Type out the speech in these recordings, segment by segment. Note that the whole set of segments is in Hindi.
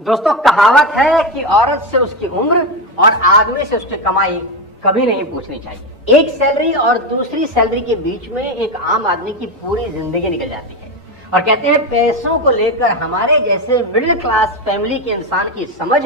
दोस्तों कहावत है कि औरत से उसकी उम्र और आदमी से उसकी कमाई कभी नहीं पूछनी चाहिए। एक सैलरी और दूसरी सैलरी के बीच में एक आम आदमी की पूरी जिंदगी निकल जाती है और कहते हैं पैसों को लेकर हमारे जैसे मिडिल क्लास फैमिली के इंसान की समझ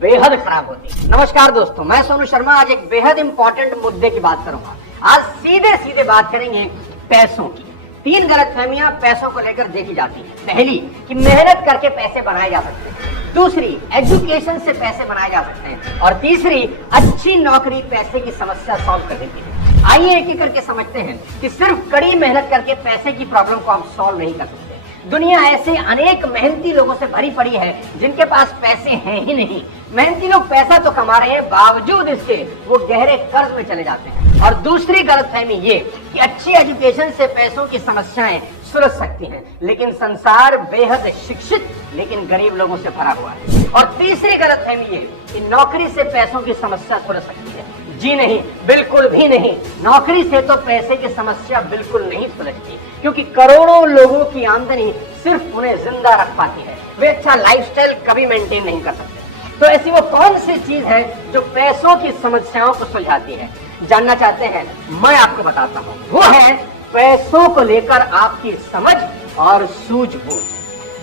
बेहद खराब होती है। नमस्कार दोस्तों, मैं सोनू शर्मा आज एक बेहद इंपॉर्टेंट मुद्दे की बात करूंगा। आज सीधे सीधे बात करेंगे पैसों की। 3 गलतफहमियां पैसों को लेकर देखी जाती है। पहली कि मेहनत करके पैसे बनाए जा सकते हैं, दूसरी एजुकेशन से पैसे बनाए जा सकते हैं और तीसरी अच्छी नौकरी पैसे की समस्या सॉल्व कर देती है। आइए एक एक करके समझते हैं कि सिर्फ कड़ी मेहनत करके पैसे की प्रॉब्लम को आप सॉल्व नहीं कर सकते। दुनिया ऐसे अनेक मेहनती लोगों से भरी पड़ी है जिनके पास पैसे हैं ही नहीं। मेहनती लोग पैसा तो कमा रहे हैं, बावजूद इसके वो गहरे कर्ज में चले जाते हैं। और दूसरी गलतफहमी ये कि अच्छी एजुकेशन से पैसों की समस्याएं सुलझ सकती हैं, लेकिन संसार बेहद शिक्षित लेकिन गरीब लोगों से भरा हुआ है। और तीसरी गलतफहमी ये कि नौकरी से पैसों की समस्या सुलझ सकती है। जी नहीं, बिल्कुल भी नहीं। नौकरी से तो पैसे की समस्या बिल्कुल नहीं सुलझती, क्योंकि करोड़ों लोगों की आमदनी सिर्फ उन्हें जिंदा रख पाती है। वे अच्छा लाइफस्टाइल कभी मेंटेन नहीं कर सकते। तो ऐसी वो कौन सी चीज है जो पैसों की समस्याओं को सुलझाती है? जानना चाहते हैं? मैं आपको बताता हूँ। वो है पैसों को लेकर आपकी समझ और सूझबूझ।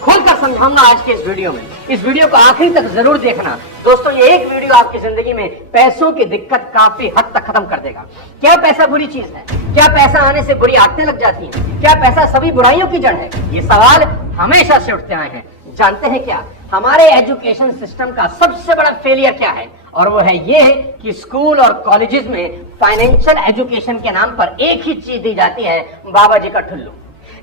खोलकर समझाऊंगा आज के इस वीडियो में। इस वीडियो को आखिरी तक जरूर देखना दोस्तों। ये एक वीडियो आपकी जिंदगी में पैसों की दिक्कत काफी हद तक खत्म कर देगा। क्या पैसा बुरी चीज है? क्या पैसा आने से बुरी आदतें लग जाती हैं? क्या पैसा सभी बुराइयों की जड़ है? ये सवाल हमेशा से उठते आए हैं। जानते हैं क्या हमारे एजुकेशन सिस्टम का सबसे बड़ा फेलियर क्या है? और वो है ये कि स्कूल और कॉलेजेस में फाइनेंशियल एजुकेशन के नाम पर एक ही चीज दी जाती है, बाबा जी का ठुल्लू।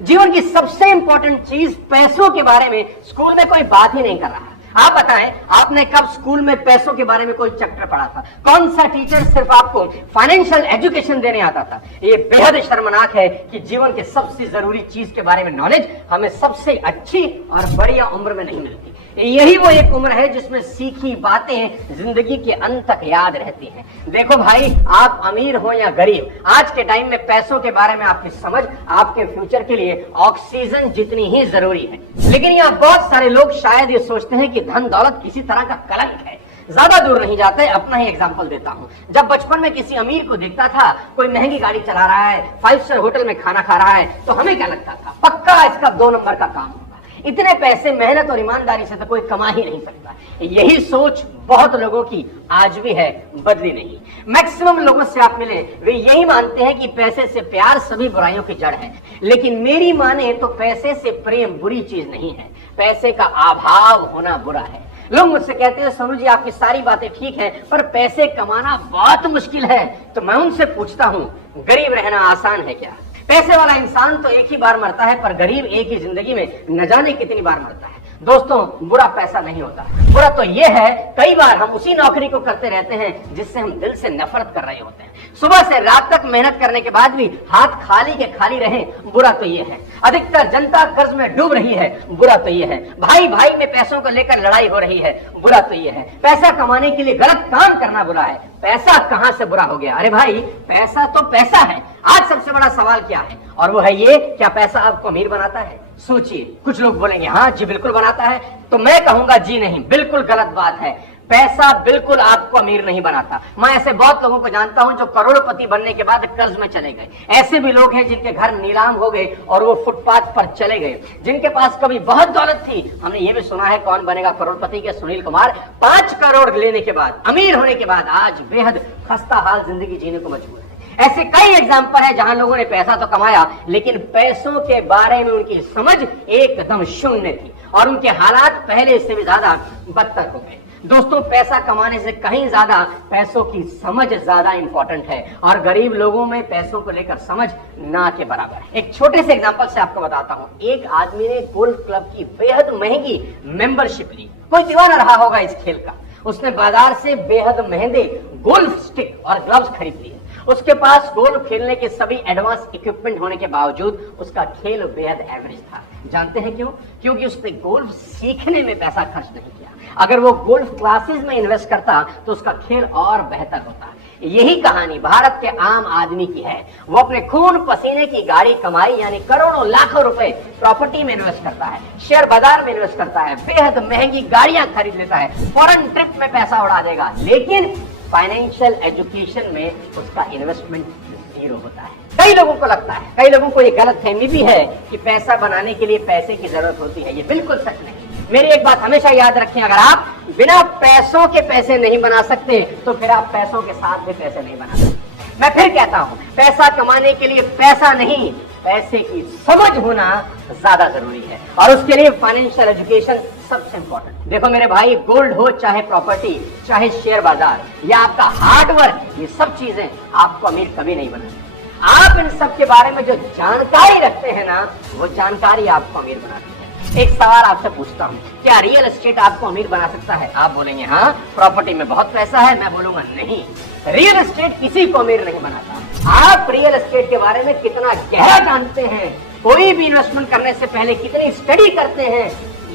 जीवन की सबसे इंपॉर्टेंट चीज पैसों के बारे में स्कूल में कोई बात ही नहीं कर रहा। आप बताएं, आपने कब स्कूल में पैसों के बारे में कोई चैप्टर पढ़ा था? कौन सा टीचर सिर्फ आपको फाइनेंशियल एजुकेशन देने आता था? ये बेहद शर्मनाक है कि जीवन के सबसे जरूरी चीज के बारे में नॉलेज हमें सबसे अच्छी और बढ़िया उम्र में नहीं मिलती। यही वो एक उम्र है जिसमें सीखी बातें जिंदगी के अंत तक याद रहती हैं। देखो भाई, आप अमीर हो या गरीब, आज के टाइम में पैसों के बारे में आपकी समझ आपके फ्यूचर के लिए ऑक्सीजन जितनी ही जरूरी है। लेकिन यहाँ बहुत सारे लोग शायद ये सोचते हैं कि धन दौलत किसी तरह का कलंक है। ज्यादा दूर नहीं जाते, अपना ही एग्जांपल देता हूँ। जब बचपन में किसी अमीर को देखता था कोई महंगी गाड़ी चला रहा है, 5 स्टार होटल में खाना खा रहा है, तो हमें क्या लगता था? पक्का इसका 2 नंबर का काम होगा। इतने पैसे मेहनत और ईमानदारी से तो कोई कमा ही नहीं सकता। यही सोच बहुत लोगों की आज भी है, बदली नहीं। मैक्सिमम लोगों से आप मिले, वे यही मानते हैं कि पैसे से प्यार सभी बुराइयों की जड़ है। लेकिन मेरी माने तो पैसे से प्रेम बुरी चीज नहीं है, पैसे का अभाव होना बुरा है। लोग मुझसे कहते हैं, सोनू जी आपकी सारी बातें ठीक है, पर पैसे कमाना बहुत मुश्किल है। तो मैं उनसे पूछता हूँ, गरीब रहना आसान है क्या? पैसे वाला इंसान तो एक ही बार मरता है, पर गरीब एक ही जिंदगी में न जाने कितनी बार मरता है। दोस्तों, बुरा पैसा नहीं होता। बुरा तो ये है कई बार हम उसी नौकरी को करते रहते हैं जिससे हम दिल से नफरत कर रहे होते हैं। सुबह से रात तक मेहनत करने के बाद भी हाथ खाली के खाली रहे, बुरा तो ये है। अधिकतर जनता कर्ज में डूब रही है, बुरा तो ये है। भाई भाई में पैसों को लेकर लड़ाई हो रही है, बुरा तो ये है। पैसा कमाने के लिए गलत काम करना बुरा है। पैसा कहां से बुरा हो गया? अरे भाई, पैसा तो पैसा है। आज सबसे बड़ा सवाल क्या है? और वो है ये, क्या पैसा आपको अमीर बनाता है? सोचिए, कुछ लोग बोलेंगे हाँ जी बिल्कुल बनाता है, तो मैं कहूंगा जी नहीं, बिल्कुल गलत बात है। पैसा बिल्कुल आपको अमीर नहीं बनाता। मैं ऐसे बहुत लोगों को जानता हूं जो करोड़पति बनने के बाद कर्ज में चले गए। ऐसे भी लोग हैं जिनके घर नीलाम हो गए और वो फुटपाथ पर चले गए। जिनके पास कभी बहुत दौलत थी, हमने ये भी सुना है कौन बनेगा करोड़पति के सुनील कुमार 5 करोड़ लेने के बाद, अमीर होने के बाद आज बेहद खस्ता हाल जिंदगी जीने को मजबूर है। ऐसे कई एग्जाम्पल है जहां लोगों ने पैसा तो कमाया, लेकिन पैसों के बारे में उनकी समझ एकदम शून्य थी और उनके हालात पहले से भी ज्यादा बदतर हो गए। दोस्तों, पैसा कमाने से कहीं ज्यादा पैसों की समझ ज्यादा इंपॉर्टेंट है और गरीब लोगों में पैसों को लेकर समझ ना के बराबर है। एक छोटे से एग्जांपल से आपको बताता हूं। एक आदमी ने गोल्फ क्लब की बेहद महंगी मेंबरशिप ली। कोई दीवाना रहा होगा इस खेल का। उसने बाजार से बेहद महंगे गोल्फ स्टिक और ग्लव्स खरीद लिए। उसके पास गोल्फ खेलने के सभी एडवांस इक्विपमेंट होने के बावजूद उसका खेल बेहद एवरेज था। जानते हैं क्यों? क्योंकि उसने गोल्फ सीखने में पैसा खर्च नहीं किया। अगर वो गोल्फ क्लासेस में इन्वेस्ट करता तो उसका खेल और बेहतर होता। यही कहानी भारत के आम आदमी की है। वो अपने खून पसीने की गाड़ी कमाई यानी करोड़ों लाखों रुपए प्रॉपर्टी में इन्वेस्ट करता है, शेयर बाजार में इन्वेस्ट करता है, बेहद महंगी गाड़ियां खरीद लेता है, फॉरेन ट्रिप में पैसा उड़ा देगा, लेकिन फाइनेंशियल एजुकेशन में उसका इन्वेस्टमेंट जीरो होता है। कई लोगों को लगता है, कई लोगों को ये गलतफहमी भी है कि पैसा बनाने के लिए पैसे की जरूरत होती है। ये बिल्कुल सच नहीं। मेरी एक बात हमेशा याद रखें, अगर आप बिना पैसों के पैसे नहीं बना सकते तो फिर आप पैसों के साथ भी पैसे नहीं बना सकते। मैं फिर कहता हूं, पैसा कमाने के लिए पैसा नहीं, पैसे की समझ होना ज्यादा जरूरी है और उसके लिए फाइनेंशियल एजुकेशन सबसे इंपॉर्टेंट। देखो मेरे भाई, गोल्ड हो चाहे प्रॉपर्टी, चाहे शेयर बाजार या आपका हार्डवर्क, ये सब चीजें आपको अमीर कभी नहीं बनाती। आप इन सब के बारे में जो जानकारी रखते हैं ना, वो जानकारी आपको अमीर बनाती है। एक सवाल आपसे पूछता हूँ, क्या रियल एस्टेट आपको अमीर बना सकता है? आप बोलेंगे हाँ, प्रॉपर्टी में बहुत पैसा है। मैं बोलूंगा नहीं, रियल एस्टेट किसी को अमीर नहीं बनाता। आप रियल एस्टेट के बारे में कितना गहरा जानते हैं, कोई भी इन्वेस्टमेंट करने से पहले कितनी स्टडी करते हैं,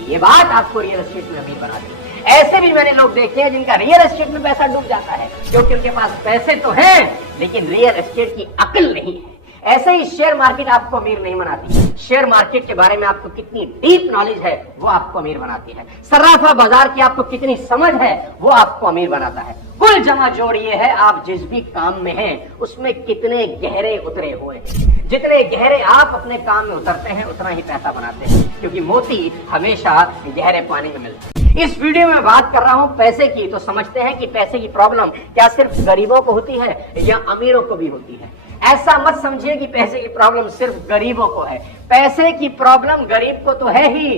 ये बात आपको रियल एस्टेट में अमीर बनाती है। ऐसे भी मैंने लोग देखे हैं जिनका रियल एस्टेट में पैसा डूब जाता है, क्योंकि उनके पास पैसे तो हैं लेकिन रियल एस्टेट की अकल नहीं है। ऐसे ही शेयर मार्केट आपको अमीर नहीं बनाती। शेयर मार्केट के बारे में आपको कितनी डीप नॉलेज है वो आपको अमीर बनाती है। सर्राफा बाजार की आपको कितनी समझ है वो आपको अमीर बनाता है। कुल जमा जोड़ ये है, आप जिस भी काम में हैं उसमें कितने गहरे उतरे हुए हैं। जितने गहरे आप अपने काम में उतरते हैं उतना ही पैसा बनाते हैं, क्योंकि मोती हमेशा गहरे पानी में मिलते हैं। इस वीडियो में बात कर रहा हूं पैसे की, तो समझते हैं कि पैसे की प्रॉब्लम क्या सिर्फ गरीबों को होती है या अमीरों को भी होती है। ऐसा मत समझिए कि पैसे की प्रॉब्लम सिर्फ गरीबों को है। पैसे की प्रॉब्लम गरीब को तो है ही,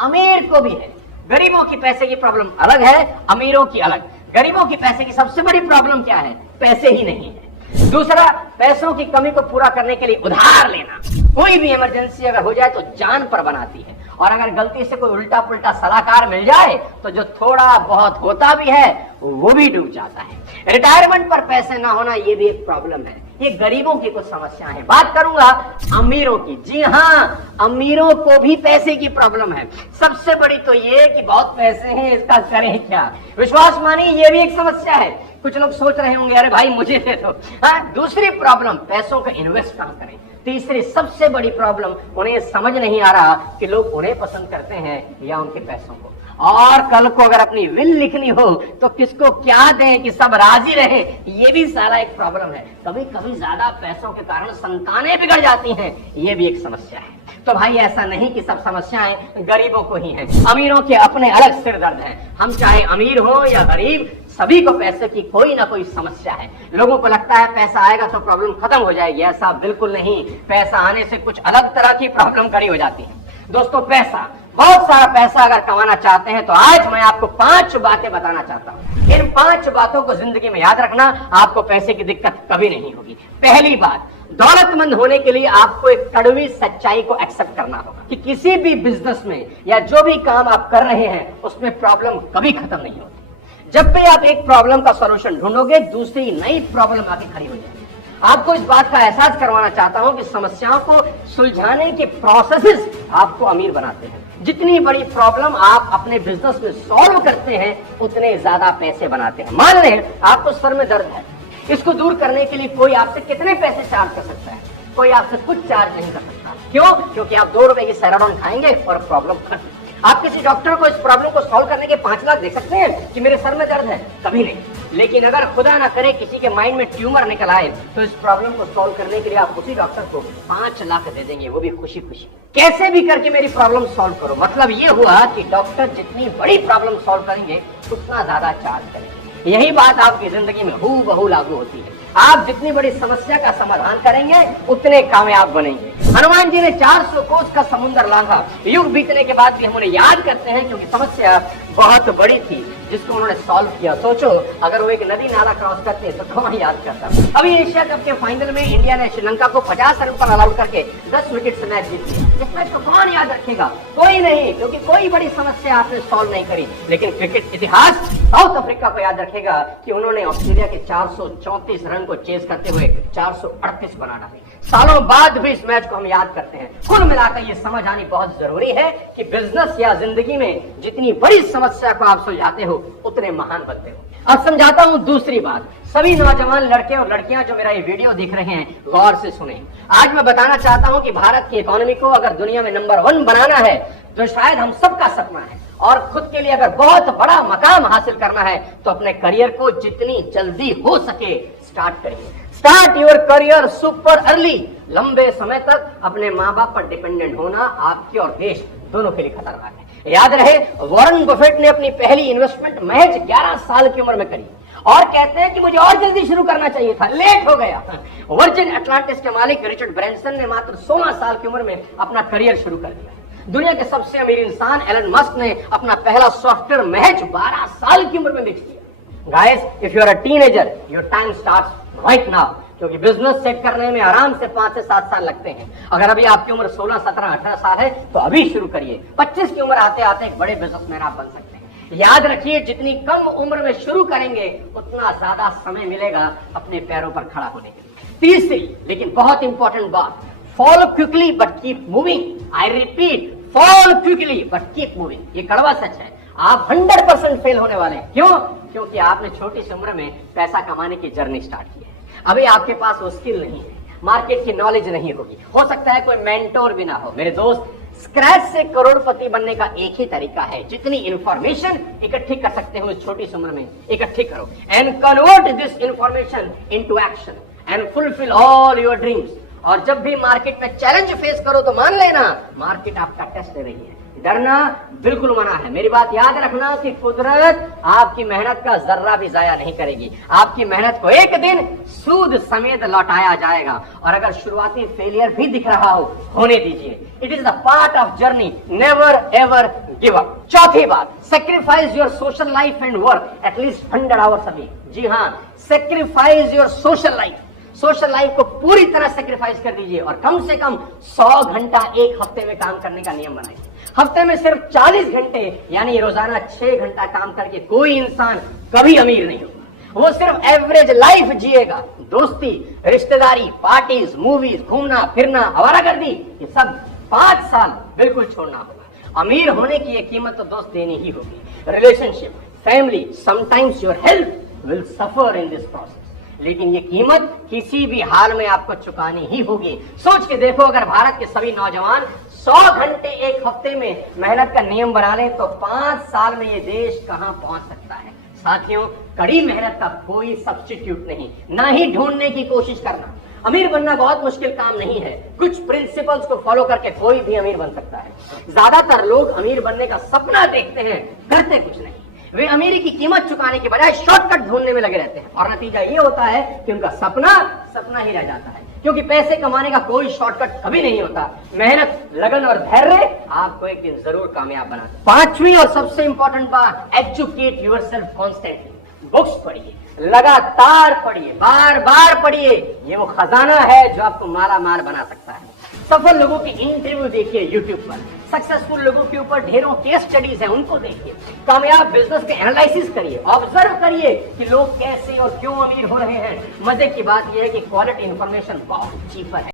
अमीर को भी है। गरीबों की पैसे की प्रॉब्लम अलग है, अमीरों की अलग। गरीबों की पैसे की सबसे बड़ी प्रॉब्लम क्या है? पैसे ही नहीं है। दूसरा, पैसों की कमी को पूरा करने के लिए उधार लेना। कोई भी इमरजेंसी अगर हो जाए तो जान पर बनाती है, और अगर गलती से कोई उल्टा पुल्टा सलाहकार मिल जाए तो जो थोड़ा बहुत होता भी है वो भी डूब जाता है। रिटायरमेंट पर पैसे ना होना ये भी एक प्रॉब्लम है। ये गरीबों की कुछ समस्याएं हैं। बात करूंगा अमीरों की। जी हाँ, अमीरों को भी पैसे की प्रॉब्लम है। सबसे बड़ी तो ये कि बहुत पैसे हैं, इसका करें क्या? विश्वास मानिए, ये भी एक समस्या है। कुछ लोग सोच रहे होंगे अरे भाई मुझे दे दो। हाँ, दूसरी प्रॉब्लम, पैसों का इन्वेस्ट कहां करें। तीसरी सबसे बड़ी प्रॉब्लम, उन्हें समझ नहीं आ रहा कि लोग उन्हें पसंद करते हैं या उनके पैसों को। और कल को अगर अपनी विल लिखनी हो तो किसको क्या दें कि सब राजी रहे, ये भी सारा एक प्रॉब्लम है। कभी कभी ज्यादा पैसों के कारण संतानें बिगड़ जाती हैं, ये भी एक समस्या है। तो भाई ऐसा नहीं कि सब समस्याएं गरीबों को ही हैं, अमीरों के अपने अलग सिर दर्द हैं। हम चाहे अमीर हो या गरीब, सभी को पैसे की कोई ना कोई समस्या है। लोगों को लगता है पैसा आएगा तो प्रॉब्लम खत्म हो जाएगी, ऐसा बिल्कुल नहीं। पैसा आने से कुछ अलग तरह की प्रॉब्लम खड़ी हो जाती है। दोस्तों, पैसा, बहुत सारा पैसा अगर कमाना चाहते हैं तो आज मैं आपको 5 बातें बताना चाहता हूँ। इन 5 बातों को जिंदगी में याद रखना, आपको पैसे की दिक्कत कभी नहीं होगी। पहली बात, दौलतमंद होने के लिए आपको एक कड़वी सच्चाई को एक्सेप्ट करना होगा कि किसी भी बिजनेस में या जो भी काम आप कर रहे हैं उसमें प्रॉब्लम कभी खत्म नहीं होती। जब भी आप एक प्रॉब्लम का सॉल्यूशन ढूंढोगे, दूसरी नई प्रॉब्लम आके खड़ी हो जाएगी। आपको इस बात का एहसास करवाना चाहता हूं कि समस्याओं को सुलझाने के प्रोसेसेस आपको अमीर बनाते हैं। जितनी बड़ी प्रॉब्लम आप अपने बिजनेस में सॉल्व करते हैं उतने ज्यादा पैसे बनाते हैं। मान लें आपको सर में दर्द है, इसको दूर करने के लिए कोई आपसे कितने पैसे चार्ज कर सकता है? कोई आपसे कुछ चार्ज नहीं कर सकता। क्यों? क्योंकि आप 2 रुपए की सैराडॉन खाएंगे और प्रॉब्लम खत्म। आप किसी डॉक्टर को इस प्रॉब्लम को सॉल्व करने के 5 लाख दे सकते हैं कि मेरे सर में दर्द है? कभी नहीं। लेकिन अगर खुदा ना करे किसी के माइंड में ट्यूमर निकल आए तो इस प्रॉब्लम को सॉल्व करने के लिए आप उसी डॉक्टर को 5 लाख दे देंगे, वो भी खुशी खुशी। कैसे भी करके मेरी प्रॉब्लम सॉल्व करो। मतलब ये हुआ कि डॉक्टर जितनी बड़ी प्रॉब्लम सॉल्व करेंगे उतना ज्यादा चार्ज करेंगे। यही बात आपकी जिंदगी में हूबहू लागू होती है। आप जितनी बड़ी समस्या का समाधान करेंगे उतने कामयाब बनेंगे। हनुमान जी ने 400 कोस का समुद्र लांघा। युग बीतने के बाद भी हम उन्हें याद करते हैं क्योंकि समस्या बहुत बड़ी थी जिसको उन्होंने सॉल्व किया। सोचो अगर वो एक नदी नाला क्रॉस करते तो कौन याद करता। अभी एशिया कप के फाइनल में इंडिया ने श्रीलंका को 50 रन पर ऑल आउट करके 10 विकेट से मैच जीत लिया। इस मैच को कौन याद रखेगा? कोई नहीं, क्योंकि कोई बड़ी समस्या आपने सॉल्व नहीं करी। लेकिन क्रिकेट इतिहास साउथ अफ्रीका को याद रखेगा कि उन्होंने ऑस्ट्रेलिया के 434 रन को चेस करते हुए 438 बना डाले। सालों बाद भी इस मैच को हम याद करते हैं। कुल मिलाकर ये समझ आनी बहुत जरूरी है कि बिजनेस या जिंदगी में जितनी बड़ी समस्या को आप सुलझाते हो उतने महान बनते हो। अब समझाता हूं दूसरी बात। सभी नौजवान लड़के और लड़कियां जो मेरा ये वीडियो देख रहे हैं, गौर से सुने। आज मैं बताना चाहता हूं कि भारत की इकोनॉमी को अगर दुनिया में नंबर 1 बनाना है, जो शायद हम सबका सपना है, और खुद के लिए अगर बहुत बड़ा मकाम हासिल करना है, तो अपने करियर को जितनी जल्दी हो सके स्टार्ट करिए। Start your career super early. लंबे समय तक अपने माँ बाप पर डिपेंडेंट होना आपके और देश दोनों के लिए खतरनाक है। याद रहे, वॉरेन बफेट ने अपनी पहली इन्वेस्टमेंट महज 11 साल की उम्र में करी, और कहते हैं कि मुझे और जल्दी शुरू करना चाहिए था, लेट हो गया। वर्जिन अटलांटिस के मालिक रिचर्ड ब्रैंसन ने मात्र 16 साल की उम्र में अपना करियर शुरू कर दिया। दुनिया के सबसे अमीर इंसान एलन मस्क ने अपना पहला सॉफ्टवेयर महज 12 साल की उम्र में बेच दिया। Guys, if you are a teenager, your time starts right now, क्योंकि बिजनेस सेट करने में आराम से 5 से 7 साल लगते हैं। अगर अभी आपकी उम्र 16, 17, 18 साल है तो अभी शुरू करिए। 25 की उम्र आते आते एक बड़े बिजनेसमैन आप बन सकते हैं। याद रखिए, जितनी कम उम्र में शुरू करेंगे उतना ज्यादा समय मिलेगा अपने पैरों पर खड़ा होने के लिए। तीसरी लेकिन बहुत इंपॉर्टेंट बात, fall quickly but keep moving. I repeat, fall quickly but keep moving. ये कड़वा सच है, आप 100% फेल होने वाले हैं। क्यों? क्योंकि आपने छोटी सी उम्र में पैसा कमाने की जर्नी स्टार्ट की है। अभी आपके पास वो स्किल नहीं है, मार्केट की नॉलेज नहीं होगी, हो सकता है कोई मेंटोर भी ना हो। मेरे दोस्त, स्क्रैच से करोड़पति बनने का एक ही तरीका है, जितनी इंफॉर्मेशन इकट्ठी कर सकते हो इस छोटी सी उम्र में इकट्ठी करो, and convert this information into action and fulfil all your dreams. और जब भी मार्केट में चैलेंज फेस करो तो मान लेना, मार्केट आपका टेस्ट ले रही है। डरना बिल्कुल मना है। मेरी बात याद रखना कि कुदरत आपकी मेहनत का जर्रा भी जाया नहीं करेगी। आपकी मेहनत को एक दिन सूद समेत लौटाया जाएगा। और अगर शुरुआती फेलियर भी दिख रहा हो, होने दीजिए। It is the part of journey, never ever give up. चौथी बात, sacrifice your social life and work at least 100 hours a week. जी हाँ, sacrifice your social life. Social life को पूरी तरह सेक्रीफाइस कर दीजिए और कम से कम 100 घंटा एक हफ्ते में काम करने का नियम बनाइए। हफ्ते में सिर्फ 40 घंटे यानी रोजाना 6 घंटा काम करके कोई इंसान कभी अमीर नहीं होगा। वो सिर्फ एवरेज लाइफ जिएगा। दोस्ती, रिश्तेदारी, पार्टीज, मूवीज, घूमना फिरना, आवारागर्दी, ये सब 5 साल बिल्कुल छोड़ना होगा। अमीर होने की ये कीमत तो दोस्त देनी ही होगी। Relationship, family, sometimes your health will suffer in this process, लेकिन ये कीमत किसी भी हाल में आपको चुकानी ही होगी। सोच के देखो, अगर भारत के सभी नौजवान 100 घंटे एक हफ्ते में मेहनत का नियम बना लें तो 5 साल में ये देश कहां पहुंच सकता है। साथियों, कड़ी मेहनत का कोई सब्स्टिट्यूट नहीं, ना ही ढूंढने की कोशिश करना। अमीर बनना बहुत मुश्किल काम नहीं है। कुछ प्रिंसिपल्स को फॉलो करके कोई भी अमीर बन सकता है। ज्यादातर लोग अमीर बनने का सपना देखते हैं, करते कुछ नहीं। वे अमीरी की कीमत चुकाने के बजाय शॉर्टकट ढूंढने में लगे रहते हैं, और नतीजा ये होता है कि उनका सपना सपना ही रह जाता है। क्योंकि पैसे कमाने का कोई शॉर्टकट कभी नहीं होता। मेहनत, लगन और धैर्य आपको एक दिन जरूर कामयाब बनाते हैं। 5वीं और सबसे इंपॉर्टेंट बात, एजुकेट योरसेल्फ कॉन्स्टेंटली। बुक्स पढ़िए, लगातार पढ़िए, बार बार पढ़िए। ये वो खजाना है जो आपको माला माल बना सकता है। सफल लोगों की इंटरव्यू देखिए यूट्यूब पर, सक्सेसफुल लोगों के ऊपर ढेरों केस स्टडीज हैं, उनको देखिए। कामयाब बिजनेस के एनालिसिस करिए, ऑब्जर्व करिए कि लोग कैसे और क्यों अमीर हो रहे हैं। मजे की बात यह है कि क्वालिटी इंफॉर्मेशन बहुत चीपर है।